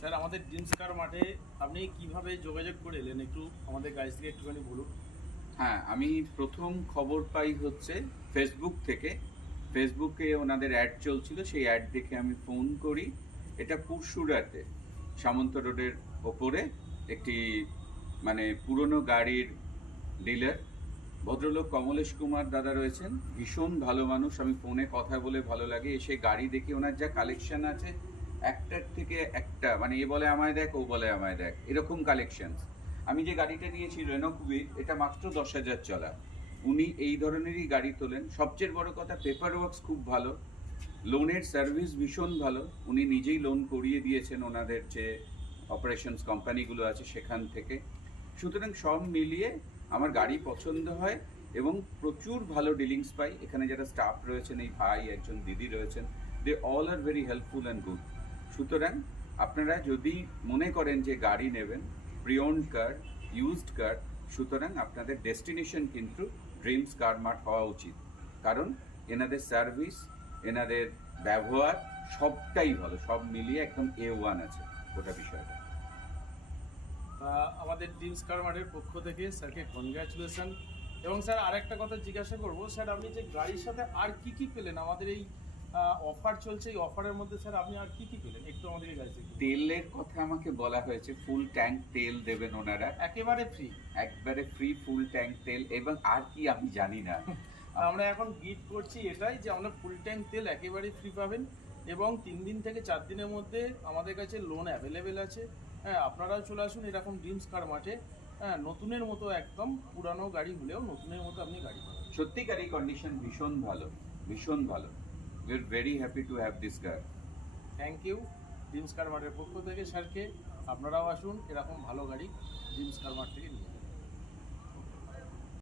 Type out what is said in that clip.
Sir আমাদের dreams কার মাঠে আপনি কিভাবে যোগাযোগ করে এলেন একটু আমাদের গাইজ থেকে একটুখানি বলুন। হ্যাঁ, আমি প্রথম খবর পাই হচ্ছে ফেসবুক থেকে। ফেসবুকে ওনাদের অ্যাড চলছিল, সেই অ্যাড দেখে আমি ফোন করি। এটা পুরসুরাতে সামন্ত রোডের ওপরে একটি মানে পুরনো গাড়ির ডিলার। ভদ্রলোক কমলেশ কুমার দাদা রয়েছেন, ভীষণ ভালো মানুষ। আমি ফোনে কথা বলে ভালো লাগে। এসে গাড়ি দেখে ওনার যা কালেকশন আছে, একটার থেকে একটা, মানে এ বলে আমায় দেখ, ও বলে আমায় দেখ, এরকম কালেকশন। আমি যে গাড়িটা নিয়েছি রেনো কুইক, এটা মাত্র 10,000 চলা। উনি এই ধরনেরই গাড়ি তোলেন। সবচেয়ে বড় কথা, পেপার ওয়ার্কস খুব ভালো, লোনের সার্ভিস ভীষণ ভালো। উনি নিজেই লোন করিয়ে দিয়েছেন ওনাদের যে অপারেশনস কোম্পানিগুলো আছে সেখান থেকে। সুতরাং সব মিলিয়ে আমার গাড়ি পছন্দ হয় এবং প্রচুর ভালো ডিলিংস পাই। এখানে যারা স্টাফ রয়েছেন, এই ভাই, একজন দিদি রয়েছেন, they all are very helpful and good. সুতরাং আপনারা যদি মনে করেন যে গাড়ি নেবেন, প্রিওন্ড কার, ইউজড কার, সুতরাং আপনাদের ডেস্টিনেশন কিন্তু ড্রিমস কার মার্ট হওয়া উচিত। কারণ এনাদের সার্ভিস, এনাদের ব্যবহার সবটাই ভালো। সব মিলিয়ে একদম A1 আছে গোটা বিষয়টা। তা আমাদের ড্রিমস কার মাঠের পক্ষ থেকে স্যারকে কনগ্রাচুলেশন। এবং স্যার আরেকটা কথা জিজ্ঞাসা করবো, স্যার আপনি যে গাড়ির সাথে আর কি কি পেলেন? আমাদের এই অফার চলছে, এই অফারের মধ্যে স্যার আপনি আর কি কি পেলেন একটু আমাদের গাড়ি থেকে। তেলের কথা আমাকে বলা হয়েছে, ফুল ট্যাঙ্ক তেল দেবেন ওনারা, একেবারে ফ্রি। একবারে ফ্রি ফুল ট্যাঙ্ক তেল। এবং আর কি আমি জানি না। আমরা এখন গিফট করছি এটাই যে আমরা ফুল ট্যাঙ্ক তেল একেবারে ফ্রি পাবেন এবং 3 দিন থেকে 4 দিনের মধ্যে আমাদের কাছে লোন অ্যাভেলেবেল আছে। হ্যাঁ, আপনারাও চলে আসুন এরকম ড্রিমস কার মাঠে। হ্যাঁ, নতুনের মতো, একদম পুরানো গাড়ি হলেও নতুনের মতো আপনি গাড়ি পাবেন। সত্যিকারই কন্ডিশন ভীষণ ভালো, ভীষণ ভালো। We are very happy to have this car. Thank you dreams car মাঠের পক্ষ থেকে স্যারকে। আপনারাও আসুন এরকম ভালো গাড়ি ড্রিমস কার মাঠ থেকে নিয়ে যান।